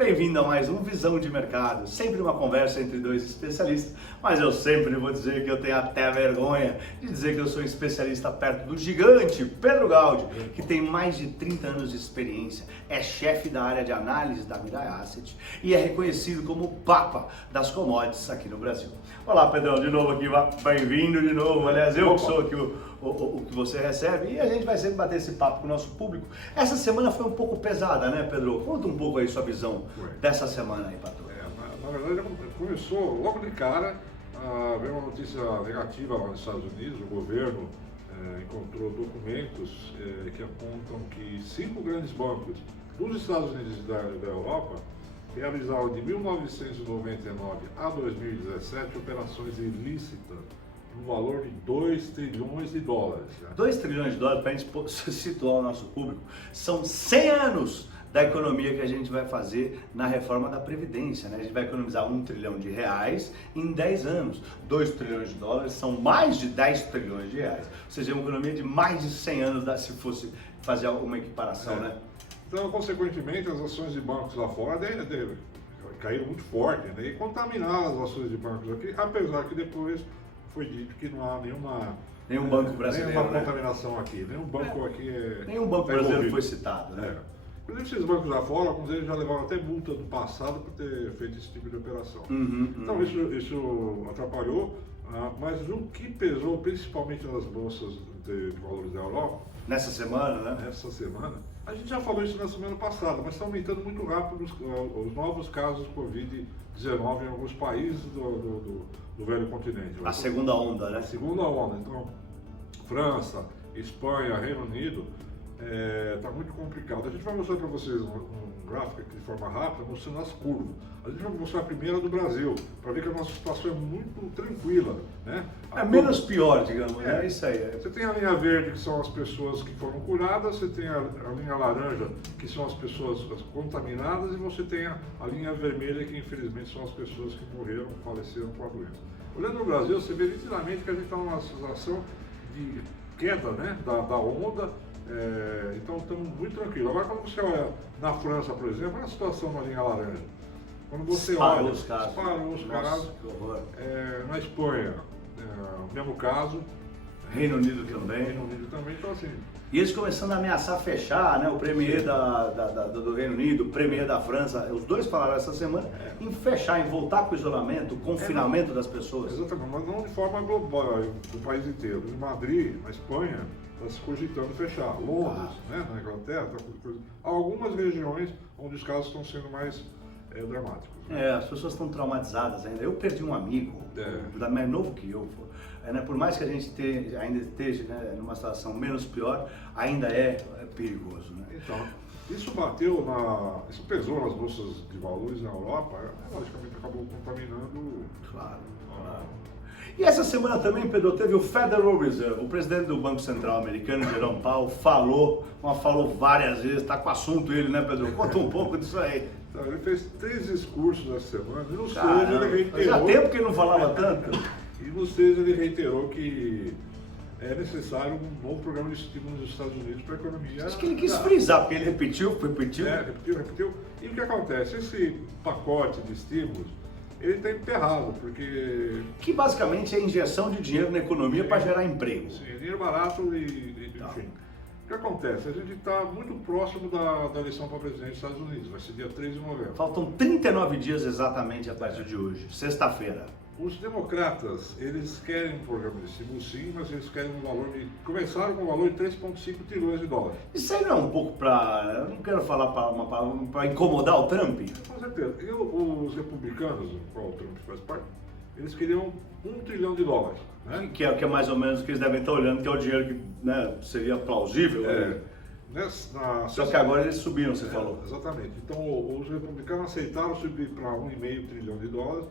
Bem-vindo a mais um Visão de Mercado, sempre uma conversa entre dois especialistas, mas eu sempre vou dizer que eu tenho até vergonha de dizer que eu sou especialista perto do gigante Pedro Gaudi, que tem mais de 30 anos de experiência, é chefe da área de análise da Mirai Asset e é reconhecido como o papa das commodities aqui no Brasil. Olá, Pedrão, de novo aqui, bem-vindo de novo, aliás, eu que sou aqui o que você recebe, e a gente vai sempre bater esse papo com o nosso público. Essa semana foi um pouco pesada, né, Pedro? Conta um pouco aí sua visão dessa semana aí, patrão. Na verdade, começou logo de cara a ver uma notícia negativa lá nos Estados Unidos. O governo encontrou documentos que apontam que 5 grandes bancos dos Estados Unidos e da Europa realizaram de 1999 a 2017 operações ilícitas no valor de 2 trilhões de dólares. 2 trilhões de dólares, para a gente situar o nosso público, são 100 anos da economia que a gente vai fazer na reforma da Previdência, né? A gente vai economizar 1 trilhão de reais em 10 anos. 2 trilhões de dólares são mais de 10 trilhões de reais. Ou seja, é uma economia de mais de 100 anos, se fosse fazer uma equiparação, né? Então, consequentemente, as ações de bancos lá fora caíram muito forte, né? E contaminaram as ações de bancos aqui, apesar que depois foi dito que não há nenhum banco brasileiro, nenhuma contaminação aqui, nenhum banco aqui nenhum banco brasileiro foi citado, né? Inclusive esses bancos lá fora, alguns deles já levaram até multa do passado por ter feito esse tipo de operação. Então isso atrapalhou, mas o que pesou principalmente nas bolsas de valores da Europa, nessa semana, né? Essa semana, a gente já falou isso na semana passada, mas está aumentando muito rápido os novos casos de Covid-19 em alguns países do velho continente. A segunda onda, né? A segunda onda. Então, França, Espanha, Reino Unido, está muito complicado. A gente vai mostrar para vocês um gráfico aqui de forma rápida, mostrando as curvas. A gente vai mostrar a primeira do Brasil, para ver que a nossa situação é muito tranquila, né? Menos pior, digamos, né? Isso aí. Você tem a linha verde, que são as pessoas que foram curadas, você tem a linha laranja, que são as pessoas contaminadas, e você tem a linha vermelha, que infelizmente são as pessoas que morreram, faleceram com a doença. Olhando no Brasil, você vê nitidamente que a gente está numa situação de queda, né, da onda. Então estamos muito tranquilos. Agora, quando você olha na França, por exemplo, olha a situação na linha laranja. Quando você olha, disparou os casos. Na Espanha, o mesmo caso. Reino Unido também. Reino Unido também, então assim. E eles começando a ameaçar fechar, né? O premier do Reino Unido, o premier da França, os dois falaram essa semana em fechar, em voltar com o isolamento, o confinamento das pessoas. Exatamente, mas não de forma global, do país inteiro. Em Madrid, na Espanha, está se cogitando fechar. Londres, né, na Inglaterra, algumas regiões onde os casos estão sendo mais dramáticos. Né? As pessoas estão traumatizadas ainda. Eu perdi um amigo, mais novo que eu. Por mais que a gente ainda esteja, né, numa situação menos pior, ainda é perigoso. Né? Então, isso pesou nas bolsas de valores na Europa, logicamente acabou contaminando. Claro. E essa semana também, Pedro, teve o Federal Reserve, o presidente do Banco Central americano, Jerome Powell, falou várias vezes, está com assunto ele, né, Pedro? Conta um pouco disso aí. Então, ele fez 3 discursos essa semana, e nos 3 ele reiterou... Já tempo que ele não falava tanto. E nos 3 ele reiterou que é necessário um novo programa de estímulo nos Estados Unidos para a economia. Acho que ele quis frisar, porque ele repetiu. Repetiu. E o que acontece? Esse pacote de estímulos, ele está emperrado, porque... Que basicamente é injeção de dinheiro na economia para gerar emprego. Sim, dinheiro barato enfim. O que acontece? A gente está muito próximo da eleição para presidente dos Estados Unidos, vai ser dia 3 de novembro. Faltam 39 dias exatamente a partir de hoje, sexta-feira. Os democratas, eles querem um programa de estímulo sim, mas eles querem um valor começaram com um valor de 3,5 trilhões de dólares. Isso aí não é um pouco eu não quero falar para incomodar o Trump? Com certeza. E os republicanos, do qual o Trump faz parte, eles queriam 1 trilhão de dólares. Né? Que é mais ou menos o que eles devem estar olhando, que é o dinheiro que, né, seria plausível. Só que agora eles subiram, você falou. Exatamente. Então os republicanos aceitaram subir para 1,5 trilhão de dólares.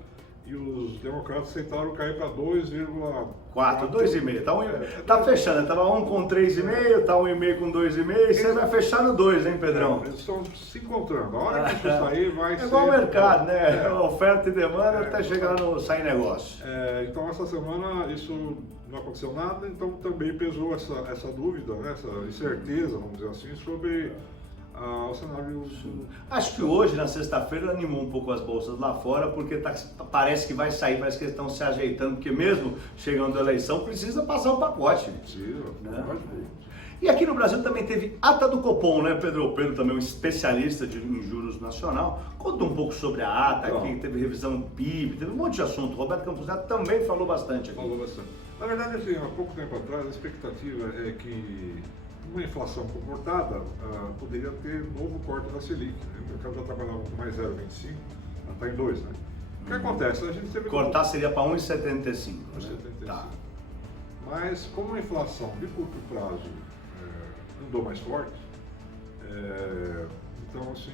E os democratas aceitaram cair para 2,4. 2,5. Tá fechando, estava 1 com 3,5, tá 1,5 com 2,5, você vai fechar no 2, hein, Pedrão? Eles estão se encontrando. A hora que isso sair vai ser... É igual o mercado, né? Oferta e demanda até chegar no sair negócio. Então essa semana isso não aconteceu nada, então também pesou essa dúvida, né? Essa incerteza, vamos dizer assim, sobre ao cenário. Acho que hoje, na sexta-feira, animou um pouco as bolsas lá fora, porque parece que vai sair, parece que eles estão se ajeitando, porque mesmo chegando a eleição, precisa passar o pacote. Precisa, né? pode. E aqui no Brasil também teve ata do Copom, né, Pedro? O Pedro também é um especialista em juros nacional. Conta um pouco sobre a ata, aqui teve revisão do PIB, teve um monte de assunto. Roberto Campos Neto também falou bastante aqui. Falou bastante. Na verdade, assim, há pouco tempo atrás, a expectativa é que uma inflação comportada poderia ter novo corte da Selic. O mercado já trabalhava com mais 0,25, está em 2, né? O que acontece? A gente teve cortar seria para 1,75. 1,75. Tá. Mas como a inflação de curto prazo andou mais forte, então assim...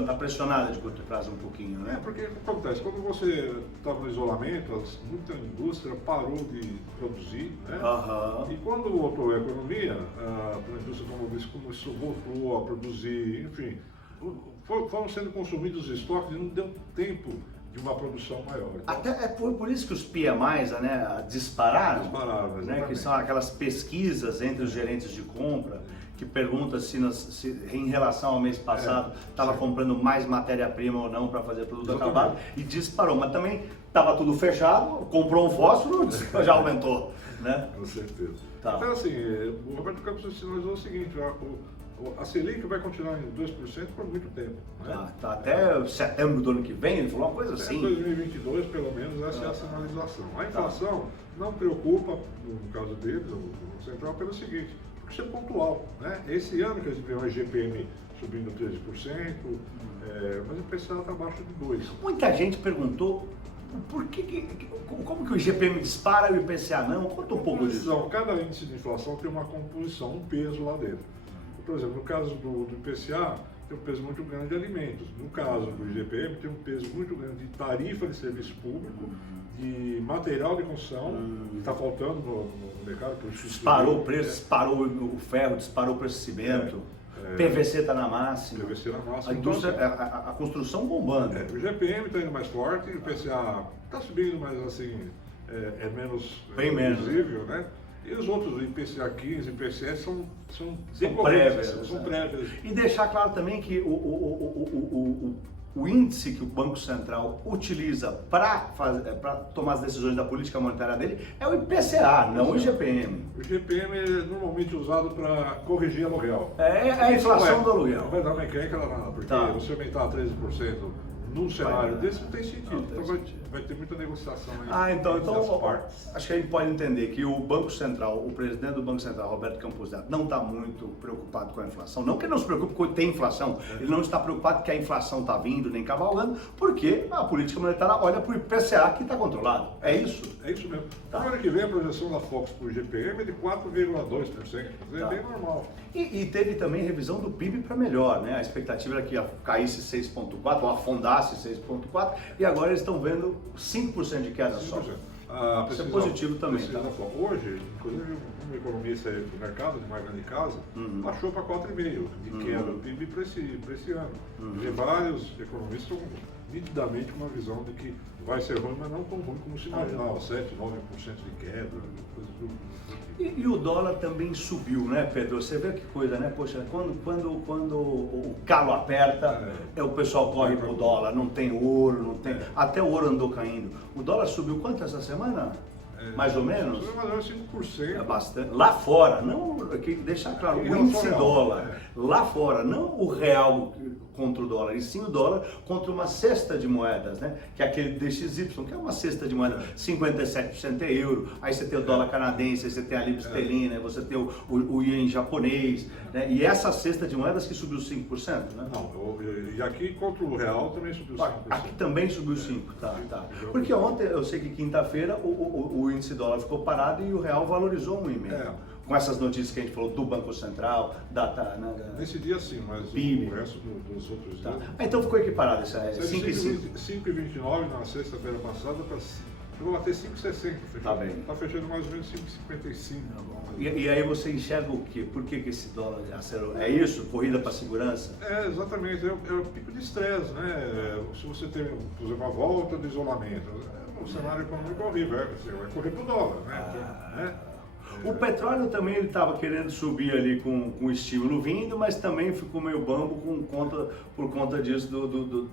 Está pressionada de curto prazo um pouquinho, né? Porque o que acontece? Quando você estava no isolamento, muita indústria parou de produzir, né? Uhum. E quando voltou a economia, a indústria automobilística voltou a produzir, enfim, foram sendo consumidos os estoques e não deu tempo de uma produção maior. Então, até é por isso que os PMIs, né, dispararam, né, que são aquelas pesquisas entre os gerentes de compra que perguntam se em relação ao mês passado estava comprando mais matéria-prima ou não para fazer produto acabado, e disparou. Mas também estava tudo fechado, comprou um fósforo, já aumentou, né? Com certeza. Tá. Então assim, o Roberto Campos sinalizou o seguinte: a Selic vai continuar em 2% por muito tempo. Né? Tá até setembro do ano que vem, ele falou uma coisa assim. Até 2022, pelo menos, essa é a sinalização. A inflação não preocupa, no caso deles, o Banco Central, pelo seguinte, porque isso é pontual. Né? Esse ano que a gente viu o IGPM subindo 13%, mas o IPCA está abaixo de 2%. Muita gente perguntou como que o IGPM dispara e o IPCA não? Conta um pouco disso. Cada índice de inflação tem uma composição, um peso lá dentro. Por exemplo, no caso do IPCA, tem um peso muito grande de alimentos. No caso do IGPM, tem um peso muito grande de tarifa de serviço público, de material de construção, que está faltando no mercado. Disparou o preço, disparou o ferro, disparou o preço do cimento. PVC está na máxima. PVC na máxima. A indústria, a construção bombando. O IGPM está indo mais forte, o IPCA está subindo, mas assim, é menos visível, né? E os outros, o IPCA 15, o IPCS, são prévias. São prévias. E deixar claro também que o índice que o Banco Central utiliza para tomar as decisões da política monetária dele é o IPCA, não o IGPM. O IGPM é normalmente usado para corrigir aluguel. É a inflação do aluguel. Não vai dar mecânica nada, porque você aumentar 13% num cenário desse não tem sentido. Então vai ter muita negociação aí. Então acho que a gente pode entender que o Banco Central, o presidente do Banco Central, Roberto Campos Neto, não está muito preocupado com a inflação. Não que ele não se preocupe com ter inflação, ele não está preocupado que a inflação está vindo nem cavalgando, porque a política monetária olha para o IPCA que está controlado. É isso? É isso mesmo. No ano que vem a projeção da Fox para o IGPM é de 4,2%. É bem normal. E teve também revisão do PIB para melhor, né? A expectativa era que caísse 6,4%, ou afundasse 6,4%, e agora eles estão vendo 5% de queda só. Isso é positivo também. Tá? Hoje, inclusive, um economista do mercado, de Magna de Casa, baixou para 4,5% de queda do PIB para esse ano. E vários economistas estão nitidamente com uma visão de que vai ser ruim, mas não tão ruim como se imaginava, 7, 9% de queda, coisa do tipo. E o dólar também subiu, né, Pedro? Você vê que coisa, né? Poxa, quando o calo aperta, o pessoal corre pro dólar, não tem ouro, não tem. Até o ouro andou caindo. O dólar subiu quanto essa semana? Mais ou menos? Subiu mais ou menos 5%. É bastante. Lá fora, não, deixar claro, o índice dólar, lá fora, não o real contra o dólar, e sim o dólar contra uma cesta de moedas, né? Que é aquele DXY, que é uma cesta de moeda, 57% é euro, aí você tem o dólar canadense, aí você tem a libra esterlina, aí você tem o ien japonês, né? E essa cesta de moedas que subiu 5%, né? Não, e aqui contra o real também subiu 5%. Aqui também subiu 5%, tá. Porque ontem, eu sei que quinta-feira, o índice dólar ficou parado e o real valorizou 1,5%. Com essas notícias que a gente falou do Banco Central, nesse dia sim, mas PIB. O resto dos outros dias. Então ficou equilibrado isso aí, 5,29 na sexta-feira passada, chegou a bater 5,60. Tá bem. Está fechando mais ou menos 5,55. E aí você enxerga o quê? Por que esse dólar acelerou? É isso? Corrida para segurança? Exatamente. É o pico de estresse, né? Se você tem, por exemplo, a volta do isolamento, o cenário econômico é horrível, você vai correr para o dólar, né? O petróleo também ele estava querendo subir ali com o estímulo vindo, mas também ficou meio bambo por conta disso,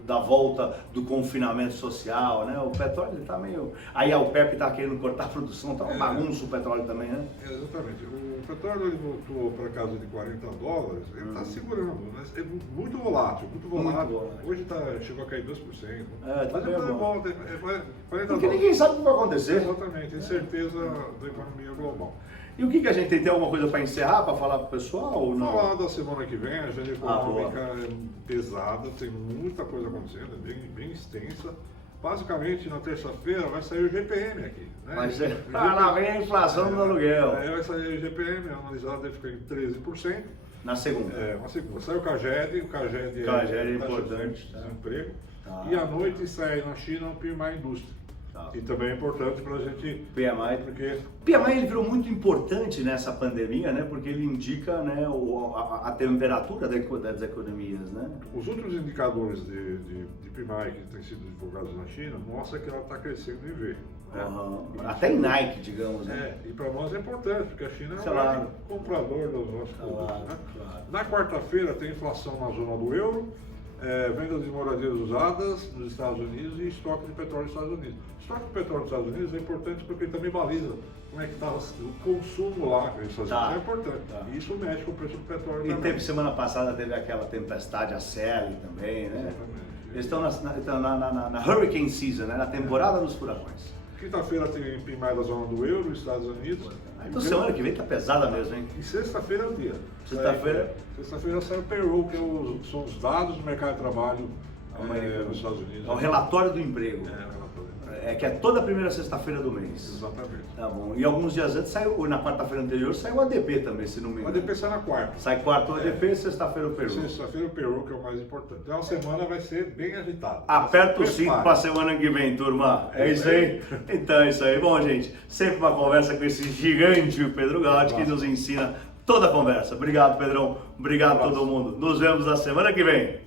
da volta do confinamento social, né? O petróleo está meio... Aí a OPEP está querendo cortar a produção, está uma bagunça o petróleo também, né? Exatamente. O petróleo ele voltou para casa de $40, ele está segurando, mas é muito volátil, muito volátil. Hoje chegou a cair 2%. Tá bem bom. Volta, Porque ninguém sabe o que vai acontecer. Exatamente, incerteza da economia global. E o que a gente tem? Tem alguma coisa para encerrar, para falar para o pessoal ou não? Falar da semana que vem, a agenda econômica é pesada, tem muita coisa acontecendo, é bem extensa. Basicamente, na terça-feira vai sair o GPM aqui. Né? Mas lá vem a inflação do aluguel. Vai sair o GPM, analisado deve ficar em 13%. Na segunda? Na segunda. Sai o CAGED é importante. Desemprego. Tá. E à noite sai na China o PMI Indústria. Tá. E também é importante para a gente... PMI, porque... PMI ele virou muito importante nessa pandemia, né? Porque ele indica, né, a temperatura das economias, né? Os outros indicadores de PMI que têm sido divulgados na China mostram que ela está crescendo em V. Né? Até em Nike, digamos. Né? E para nós é importante, porque a China é um grande comprador dos nossos produtos. Né? Claro. Na quarta-feira tem inflação na zona do euro, vendas de moradias usadas nos Estados Unidos e estoque de petróleo nos Estados Unidos. O estoque de petróleo nos Estados Unidos é importante porque ele também baliza como é que está o consumo lá nos Estados Unidos. É importante. E isso mexe com o preço do petróleo E também. semana passada teve aquela tempestade, a Sally também, né? Exatamente. Eles estão na Hurricane Season, né? Na temporada dos furacões. Quinta-feira tem PMI da zona do euro, Estados Unidos. Então semana que vem tá pesada mesmo, hein? E sexta-feira é o dia. Sexta-feira? Sexta-feira sai o payroll, que são os dados do mercado de trabalho nos Estados Unidos. É o relatório do emprego. O relatório. Que é toda a primeira sexta-feira do mês. Exatamente. Tá bom. E alguns dias antes saiu, na quarta-feira anterior, saiu o ADP também, se não me O engano. ADP sai na quarta. Sai quarta o ADP, sexta-feira o payroll. Sexta-feira o payroll, que é o mais importante. Então a semana vai ser bem agitada. Aperta o cinto para a semana que vem, turma. É isso aí? Então é isso aí. Bom, gente, sempre uma conversa com esse gigante, o Pedro Gaudi, que nos ensina toda a conversa. Obrigado, Pedrão. Obrigado a todo mundo. Nos vemos na semana que vem.